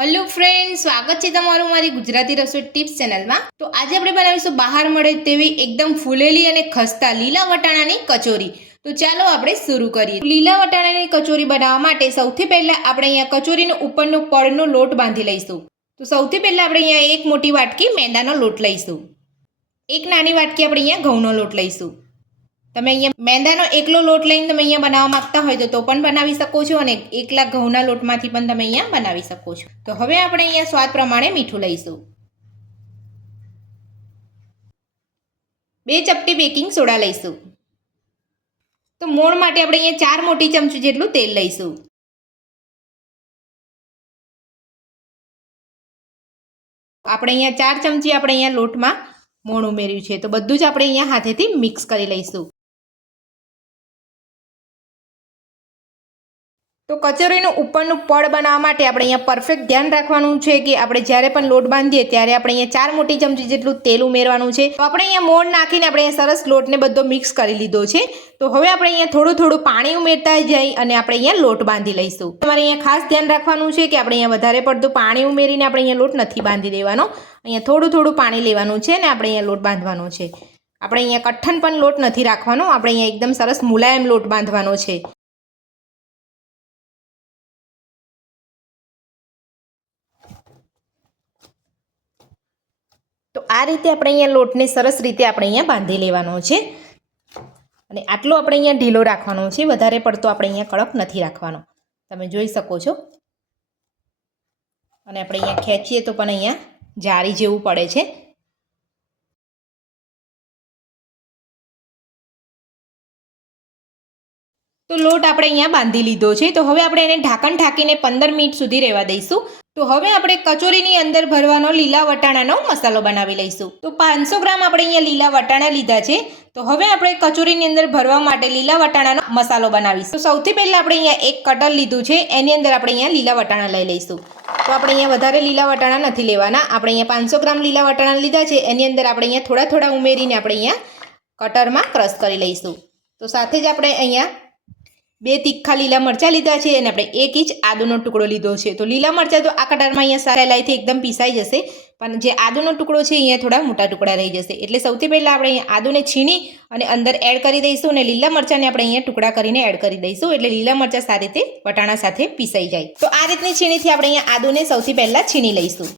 Hello friend સ્વાગત છે તમારું મારી ગુજરાતી રસોઈ ટિપ્સ ચેનલમાં તો આજે આપણે બનાવીશું બહાર મળે તેવી એકદમ ફૂલેલી અને ખસ્તા લીલા વટાણાની કચોરી. તો ચાલો આપણે શરૂ કરીએ. લીલા વટાણાની કચોરી બનાવવા માટે સૌથી પહેલાં આપણે અહીંયા કચોરીનો ઉપરનો પડનો લોટ બાંધી લઈશું. તો સૌથી પહેલાં આપણે અહીંયા એક મોટી વાટકી મેંદાનો લોટ લઈશું. એક નાની વાટકી આપણે અહીંયા ઘઉંનો લોટ લઈશું. તમે અહીંયા મેંદાનો એકલો લોટ લઈને તમે અહીંયા બનાવવા માંગતા હોય તો પણ બનાવી શકો છો અને એકલા ઘઉંના લોટમાંથી પણ તમે અહીંયા બનાવી શકો છો. તો હવે આપણે અહીંયા સ્વાદ પ્રમાણે મીઠું લઈશું. બે ચપટી બેકિંગ સોડા લઈશું. તો મોણ માટે આપણે અહીંયા ચાર મોટી ચમચી જેટલું તેલ લઈશું. આપણે અહીંયા ચાર ચમચી આપણે અહીંયા લોટમાં મોણ ઉમેર્યું છે. તો બધું જ આપણે અહીંયા હાથેથી મિક્સ કરી લઈશું. તો કચોરીનું ઉપરનું પડ બનાવવા માટે આપણે અહીંયા પરફેક્ટ ધ્યાન રાખવાનું છે કે આપણે જ્યારે પણ લોટ બાંધીએ ત્યારે આપણે અહીંયા ચાર મોટી ચમચી જેટલું તેલ ઉમેરવાનું છે તો આપણે અહીંયા મોણ નાખીને આપણે અહીંયા સરસ લોટને બધો મિક્સ કરી લીધો છે તો હવે આપણે અહીંયા થોડું થોડું પાણી ઉમેરતા જઈ અને આપણે અહીંયા લોટ બાંધી લઈશું તમારે અહીંયા ખાસ ધ્યાન રાખવાનું છે કે આપણે અહીંયા વધારે પડતું પાણી ઉમેરીને આપણે અહીંયા લોટ નથી બાંધી દેવાનો અહીંયા થોડું થોડું પાણી લેવાનું છે ને આપણે અહીંયા લોટ બાંધવાનો છે આપણે અહીંયા કઠ્ઠન પણ લોટ નથી રાખવાનો આપણે અહીંયા એકદમ સરસ મુલાયમ લોટ બાંધવાનો છે આ રીતે આપણે અહીંયા લોટને સરસ રીતે આપણે અહીંયા બાંધી લેવાનો છે. અને આટલો આપણે અહીંયા ઢીલો રાખવાનો છે. વધારે પડતો આપણે અહીંયા કડક નથી રાખવાનો. તમે જોઈ શકો છો. અને આપણે અહીંયા ખેંચીએ તો પણ અહીંયા જારી જેવું પડે છે. તો લોટ આપણે અહીંયા બાંધી લીધો છે. તો હવે આપણે એને ઢાંકણ ઢાંકીને પંદર મિનિટ સુધી રહેવા દઈશું. તો હવે આપણે કચોરીની અંદર ભરવાનો લીલા વટાણાનો મસાલો બનાવી લઈશું. તો પાંચસો ગ્રામ આપણે અહીંયા લીલા વટાણા લીધા છે. તો હવે આપણે કચોરીની અંદર ભરવા માટે લીલા વટાણાનો મસાલો બનાવીશું. તો સૌથી પહેલાં આપણે અહીંયા એક કટર લીધું છે. એની અંદર આપણે અહીંયા લીલા વટાણા લઈ લઈશું. તો આપણે અહીંયા વધારે લીલા વટાણા નથી લેવાના. આપણે અહીંયા પાંચસો ગ્રામ લીલા વટાણા લીધા છે. એની અંદર આપણે અહીંયા થોડા થોડા ઉમેરીને આપણે અહીંયા કટરમાં ક્રશ કરી લઈશું. તો સાથે જ આપણે અહીંયા બે તીખા લીલા મરચાં લીધા છે અને આપણે એક ઇંચ આદુનો ટુકડો લીધો છે. તો લીલા મરચાં તો આ કટારમાં અહીંયા સહેલાઈથી એકદમ પીસાઈ જશે, પણ જે આદુનો ટુકડો છે અહીંયા થોડા મોટા ટુકડા રહી જશે. એટલે સૌથી પહેલાં આપણે અહીંયા આદુને છીણી અને અંદર એડ કરી દઈશું અને લીલા મરચાંને આપણે અહીંયા ટુકડા કરીને એડ કરી દઈશું. એટલે લીલા મરચાં સારી રીતે વટાણા સાથે પીસાઈ જાય. તો આ રીતની છીણીથી આપણે અહીંયા આદુને સૌથી પહેલાં છીણી લઈશું.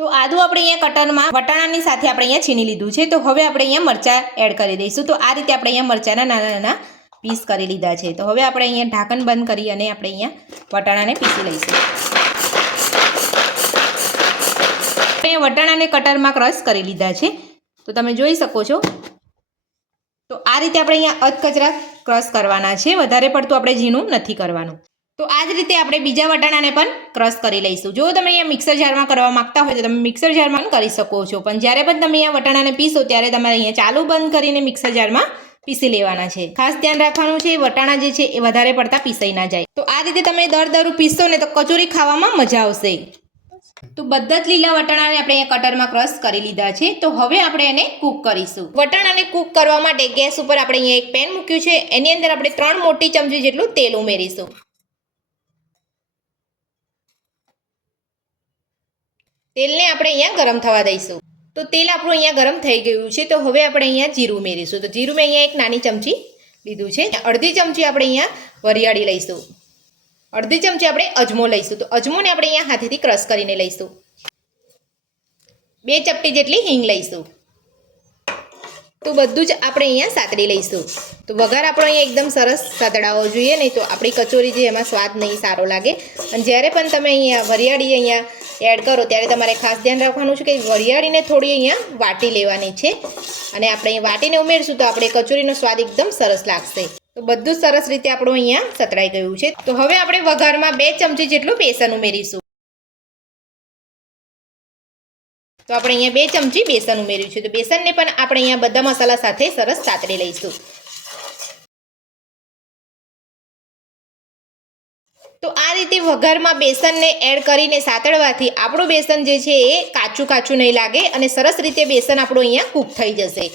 તો આદુ આપણે અહીંયા કટરમાં વટાણાની સાથે આપણે અહીંયા છીની લીધું છે. તો હવે આપણે અહીંયા મરચાં એડ કરી દઈશું. તો આ રીતે આપણે અહીંયા મરચાંના નાના નાના પીસ કરી લીધા છે. તો હવે આપણે અહીંયા ઢાંકણ બંધ કરી અને આપણે અહીંયા વટાણાને પીસી લઈશું. અહીંયા વટાણાને કટરમાં ક્રશ કરી લીધા છે. તો તમે જોઈ શકો છો. તો આ રીતે આપણે અહીંયા અધકચરા ક્રશ કરવાના છે. વધારે પડતું આપણે ઝીણું નથી કરવાનું. તો આ જ રીતે આપણે બીજા વટાણાને પણ ક્રશ કરી લઈશું. જો તમે અહીંયા મિક્સર જારમાં કરવા માંગતા હોય તો તમે મિક્સર જારમાં પણ કરી શકો છો. પણ જ્યારે પણ તમે અહીંયા વટાણાને પીસો ત્યારે તમારે અહીંયા ચાલુ બંધ કરીને મિક્સર જારમાં પીસી લેવાના છે. ખાસ ધ્યાન રાખવાનું છે, વટાણા જે છે એ વધારે પડતા પીસાઈ ના જાય. તો આ રીતે તમે દર દરું પીસો ને તો કચોરી ખાવામાં મજા આવશે. તો બધા જ લીલા વટાણાને આપણે અહીંયા કટરમાં ક્રશ કરી લીધા છે. તો હવે આપણે એને કૂક કરીશું. વટાણાને કૂક કરવા માટે ગેસ ઉપર આપણે અહીંયા એક પેન મૂક્યું છે. એની અંદર આપણે ત્રણ મોટી ચમચી જેટલું તેલ ઉમેરીશું. તેલને આપણે અહીંયા ગરમ થવા દઈશું. તો તેલ આપણું અહીંયા ગરમ થઈ ગયું છે, તો હવે આપણે અહીંયા જીરું ઉમેરીશું તો જીરું મેં અહીંયા એક નાની ચમચી લીધું છે. અડધી ચમચી આપણે અહીંયા વરિયાળી લઈશું. અડધી ચમચી આપણે અજમો લઈશું. તો અજમોને આપણે અહીંયા હાથેથી ક્રશ કરીને લઈશું. બે ચપટી જેટલી હિંગ લઈશું. તો બધું જ આપણે અહીંયા સાતડી લઈશું. તો વઘાર આપણો અહીંયા એકદમ સરસ સાતડાવો જોઈએ, નહીં તો આપણી કચોરી જે એમાં સ્વાદ નહીં સારો લાગે. અને જ્યારે પણ તમે અહીંયા વરિયાળી અહીંયા એડ કરો, ત્યારે તમારે ખાસ ધ્યાન રાખવાનું છે કે વરિયાળીને થોડી અહીંયા વાટી લેવાની છે. અને આપણે અહીં વાટીને ઉમેરશું તો આપણે કચોરીનો સ્વાદ એકદમ સરસ લાગશે. તો બધું સરસ રીતે આપણું અહીંયા સતરાઈ ગયું છે. તો હવે આપણે વઘારમાં બે ચમચી જેટલું બેસન ઉમેરીશું. તો આપણે અહીંયા બે ચમચી બેસન ઉમેર્યું છે. તો બેસનને પણ આપણે અહીંયા બધા મસાલા સાથે સરસ સાતરી લઈશું. તો આ રીતે વઘારમાં બેસનને એડ કરીને સાતળવાથી આપણું બેસન જે છે એ કાચું કાચું નહીં લાગે અને સરસ રીતે બેસન આપણું અહીંયા કૂક થઈ જશે.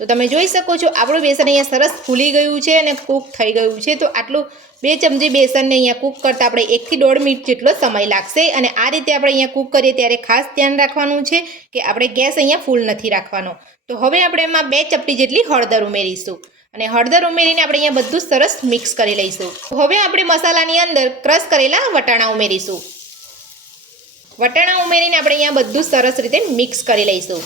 તો તમે જોઈ શકો છો, આપણું બેસન અહીંયા સરસ ફૂલી ગયું છે અને કૂક થઈ ગયું છે. તો આટલું બે ચમચી બેસનને અહીંયા કૂક કરતાં આપણે એકથી દોઢ મિનિટ જેટલો સમય લાગશે. અને આ રીતે આપણે અહીંયા કૂક કરીએ ત્યારે ખાસ ધ્યાન રાખવાનું છે કે આપણે ગેસ અહીંયા ફૂલ નથી રાખવાનો. તો હવે આપણે એમાં બે ચપટી જેટલી હળદર ઉમેરીશું. અને હળદર ઉમેરીને આપણે અહીંયા બધું સરસ મિક્સ કરી લઈશું. હવે આપણે મસાલાની અંદર ક્રશ કરેલા વટાણા ઉમેરીશું. વટાણા ઉમેરીને આપણે અહીંયા બધું સરસ રીતે મિક્સ કરી લઈશું.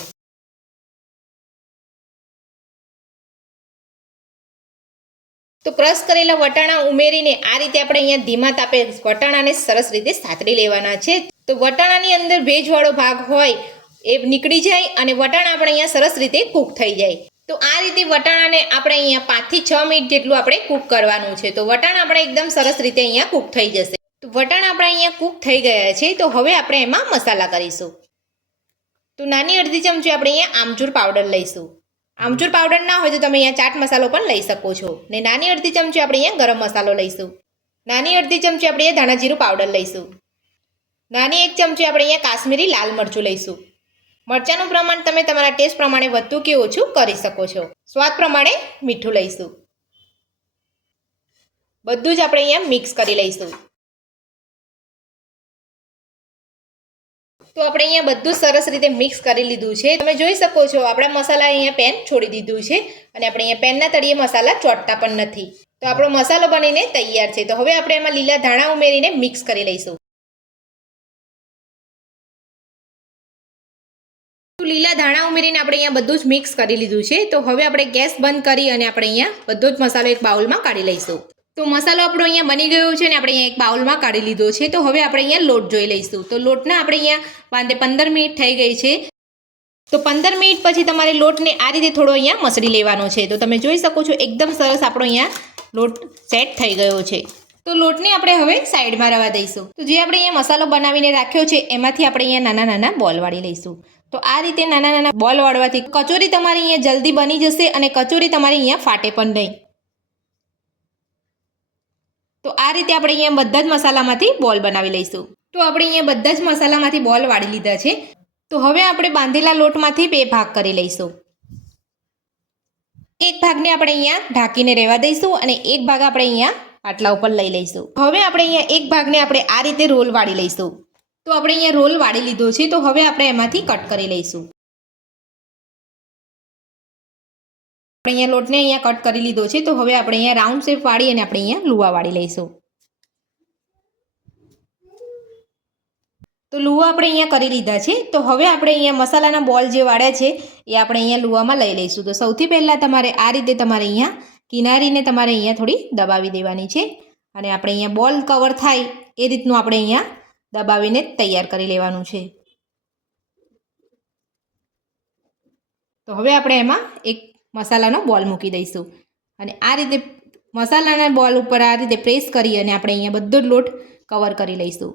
તો ક્રશ કરેલા વટાણા ઉમેરીને આ રીતે આપણે અહીંયા ધીમા તાપે વટાણાને સરસ રીતે સાતરી લેવાના છે. તો વટાણાની અંદર ભેજવાળો ભાગ હોય એ નીકળી જાય અને વટાણા આપણે અહીંયા સરસ રીતે કૂક થઈ જાય. તો આ રીતે વટાણાને આપણે અહીંયા પાંચથી છ મિનિટ જેટલું આપણે કૂક કરવાનું છે. તો વટાણા આપણે એકદમ સરસ રીતે અહીંયા કૂક થઈ જશે. તો વટાણા આપણે અહીંયા કૂક થઈ ગયા છે. તો હવે આપણે એમાં મસાલા કરીશું. તો નાની અડધી ચમચી આપણે અહીંયા આમચૂર પાવડર લઈશું. આમચૂર પાવડર ના હોય તો તમે અહીંયા ચાટ મસાલો પણ લઈ શકો છો. ને નાની અડધી ચમચી આપણે અહીંયા ગરમ મસાલો લઈશું. નાની અડધી ચમચી આપણે અહીંયા ધાણા જીરું પાવડર લઈશું. નાની એક ચમચી આપણે અહીંયા કાશ્મીરી લાલ મરચું લઈશું. મરચાંનું પ્રમાણ તમે તમારા ટેસ્ટ પ્રમાણે વધતું કે ઓછું કરી શકો છો. સ્વાદ પ્રમાણે મીઠું લઈશું. બધું જ આપણે અહીંયા મિક્સ કરી લઈશું. તો આપણે અહીંયા બધું સરસ રીતે મિક્સ કરી લીધું છે. તમે જોઈ શકો છો, આપણા મસાલા અહીંયા પેન છોડી દીધું છે અને આપણે અહીંયા પેનના તળિયે મસાલા ચોટતા પણ નથી. તો આપણો મસાલો બનીને તૈયાર છે. તો હવે આપણે એમાં લીલા ધાણા ઉમેરીને મિક્સ કરી લઈશું. લીલા ધાણા ઉમેરીને આપણે અહીંયા બધું જ મિક્સ કરી લીધું છે. તો હવે આપણે ગેસ બંધ કરી અને આપણે અહીંયા બધો જ મસાલો એક બાઉલમાં કાઢી લઈશું. તો મસાલો આપણો અહીંયા બની ગયો છે ને આપણે અહીંયા એક બાઉલમાં કાઢી લીધો છે. તો હવે આપણે અહીંયા લોટ જોઈ લઈશું. તો લોટના આપણે અહીંયા વાંધે પંદર મિનિટ થઈ ગઈ છે. તો પંદર મિનિટ પછી તમારે લોટને આ રીતે થોડો અહીંયા મસળી લેવાનો છે. તો તમે જોઈ શકો છો એકદમ સરસ આપણો અહીંયા લોટ સેટ થઈ ગયો છે. તો લોટને આપણે હવે સાઈડમાં રવા દઈશું. તો જે આપણે અહીંયા મસાલો બનાવીને રાખ્યો છે એમાંથી આપણે અહીંયા નાના નાના બોલ વાળી લઈશું. તો આ રીતે નાના નાના બોલ વાળવાથી કચોરી તમારી અહીંયા જલ્દી બની જશે અને કચોરી તમારી અહીંયા ફાટે પણ નહીં. તો આ રીતે આપણે અહીંયા બધા જ મસાલામાંથી બોલ બનાવી લઈશું. તો આપણે અહીંયા બધા જ મસાલામાંથી બોલ વાળી લીધા છે. તો હવે આપણે બાંધેલા લોટમાંથી બે ભાગ કરી લઈશું. એક ભાગને આપણે અહીંયા ઢાંકીને રહેવા દઈશું અને એક ભાગ આપણે અહીંયા પાટલા ઉપર લઈ લઈશું. હવે આપણે અહીંયા એક ભાગને આપણે આ રીતે રોલ વાળી લઈશું. તો આપણે અહીંયા રોલ વાળી લીધો છે. તો હવે આપણે એમાંથી કટ કરી લઈશું. આપણે અહીંયા લોટને અહીંયા કટ કરી લીધો છે, તો હવે આપણે અહીંયા રાઉન્ડ શેપ વાળી અને આપણે અહીંયા લુવા વાળી લઈશું. તો લુવા આપણે અહીંયા કરી લીધા છે, તો હવે આપણે અહીંયા મસાલાના બોલ જે વાળ્યા છે, એ આપણે અહીંયા લુવામાં લઈ લઈશું. તો સૌથી પહેલાં તમારે આ રીતે તમારે અહીંયા કિનારીને તમારે અહીંયા થોડી દબાવી દેવાની છે અને આપણે અહીંયા બોલ કવર થાય એ રીતનું આપણે અહીંયા દબાવીને તૈયાર કરી લેવાનું છે. તો હવે આપણે એમાં એક મસાલાનો બોલ મૂકી દઈશું. અને આ રીતે મસાલાના બોલ ઉપર આ રીતે પ્રેસ કરી અને આપણે અહીંયા બધો જ લોટ કવર કરી લઈશું.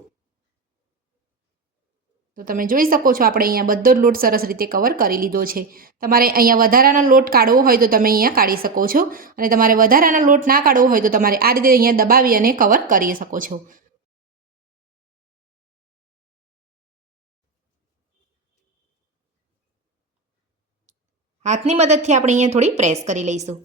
તો તમે જોઈ શકો છો આપણે અહીંયા બધો જ લોટ સરસ રીતે કવર કરી લીધો છે. તમારે અહીંયા વધારાનો લોટ કાઢવો હોય તો તમે અહીંયા કાઢી શકો છો. અને તમારે વધારાનો લોટ ના કાઢવો હોય તો તમારે આ રીતે અહીંયા દબાવી અને કવર કરી શકો છો. હાથની મદદથી આપણે અહીંયા થોડી પ્રેસ કરી લઈશું.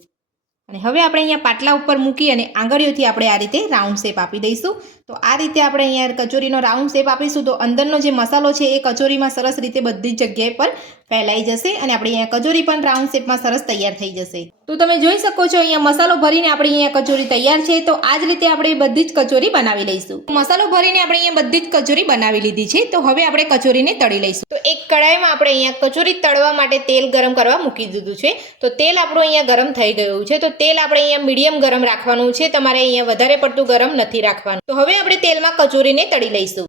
અને હવે આપણે અહીંયા પાટલા ઉપર મૂકી અને આંગળીઓથી આપણે આ રીતે રાઉન્ડ શેપ આપી દઈશું. તો આ રીતે આપણે અહીંયા કચોરીનો રાઉન્ડ શેપ આપીશું. તો અંદરનો જે મસાલો છે એ કચોરીમાં સરસ રીતે બધી જગ્યાએ પર ફેલાઈ જશે અને આપણે અહીંયા કચોરી પણ રાઉન્ડ શેપમાં સરસ તૈયાર થઈ જશે. તો તમે જોઈ શકો છો અહીંયા મસાલો ભરીને આપણે અહીંયા કચોરી તૈયાર છે. તો આ જ રીતે આપણે બધી જ કચોરી બનાવી લઈશું. મસાલો ભરીને આપણે અહીંયા બધી જ કચોરી બનાવી લીધી છે. તો હવે આપણે કચોરીને તળી લઈશું. તો એક કડાઈમાં આપણે અહીંયા કચોરી તળવા માટે તેલ ગરમ કરવા મૂકી દીધું છે. તો તેલ આપણું અહીંયા ગરમ થઈ ગયું છે. તો તેલ આપણે અહીંયા મીડિયમ ગરમ રાખવાનું છે. તમારે અહીંયા વધારે પડતું ગરમ નથી રાખવાનું. તો હવે આપણે તેલમાં કચોરીને તળી લઈશું.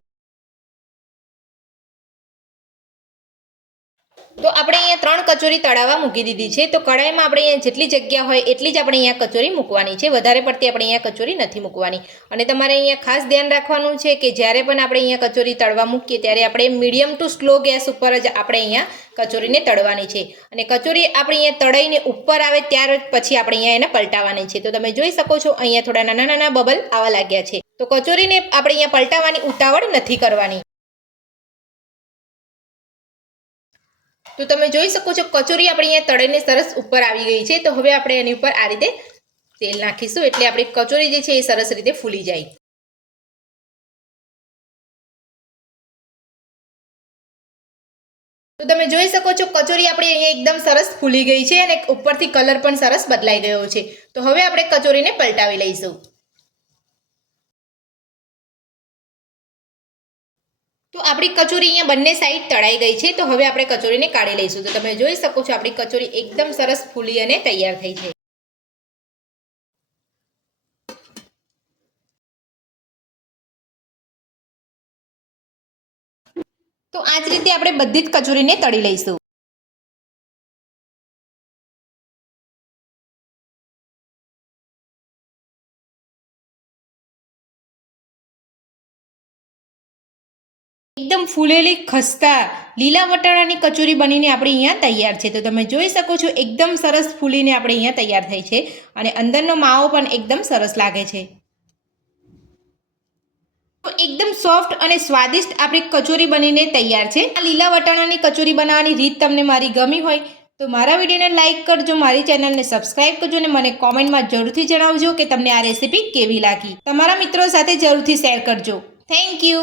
તો આપણે અહીંયા ત્રણ કચોરી તળાવવા મૂકી દીધી છે. તો કઢાઈમાં આપણે અહીંયા જેટલી જગ્યા હોય એટલી જ આપણે અહીંયા કચોરી મૂકવાની છે. વધારે પડતી આપણે અહીંયા કચોરી નથી મૂકવાની. અને તમારે અહીંયા ખાસ ધ્યાન રાખવાનું છે કે જ્યારે પણ આપણે અહીંયા કચોરી તળવા મૂકીએ ત્યારે આપણે મીડિયમ ટુ સ્લો ગેસ ઉપર જ આપણે અહીંયા કચોરીને તળવાની છે. અને કચોરી આપણે અહીંયા તળાઈને ઉપર આવે ત્યાર પછી આપણે અહીંયા એને પલટાવવાની છે. તો તમે જોઈ શકો છો અહીંયા થોડા નાના નાના બબલ આવવા લાગ્યા છે. તો કચોરીને આપણે અહીંયા પલટાવવાની ઉતાવળ નથી કરવાની. તો તમે જોઈ શકો છો, કચોરી આપણે અહીંયા તળેને સરસ ઉપર આવી ગઈ છે. તો હવે આપણે એની ઉપર આ રીતે તેલ નાખીશું, એટલે આપણી કચોરી જે છે એ સરસ રીતે ફૂલી જાય. તો તમે જોઈ શકો છો, કચોરી આપણી અહીંયા એકદમ સરસ ફૂલી ગઈ છે અને ઉપરથી કલર પણ સરસ બદલાઈ ગયો છે. તો હવે આપણે કચોરીને પલટાવી લઈશું. તો આપણી કચોરી અહીંયા બંને સાઈડ તળાઈ ગઈ છે, તો હવે આપણે કચોરીને કાઢી લઈશું. તો તમે જોઈ શકો છો, આપણી કચોરી એકદમ સરસ ફૂલી અને તૈયાર થઈ છે. તો આ જ રીતે આપણે બધી જ કચોરીને તળી લઈશું. એકદમ ફૂલેલી ખસ્તા લીલા વટાણાની કચોરી બનીને આપણે અહીંયા તૈયાર છે. તો તમે જોઈ શકો છો, એકદમ સરસ ફૂલીને આપણે અહીંયા તૈયાર થઈ છે અને અંદરનો માવો પણ એકદમ સરસ લાગે છે. તો એકદમ સોફ્ટ અને સ્વાદિષ્ટ આપણી કચોરી બનીને તૈયાર છે. આ લીલા વટાણાની કચોરી બનાવવાની રીત તમને મારી ગમી હોય તો મારા વિડીયોને લાઇક કરજો, મારી ચેનલને સબસ્ક્રાઇબ કરજો અને મને કોમેન્ટમાં જરૂરથી જણાવજો કે તમને આ રેસીપી કેવી લાગી. તમારા મિત્રો સાથે જરૂરથી શેર કરજો. Thank you.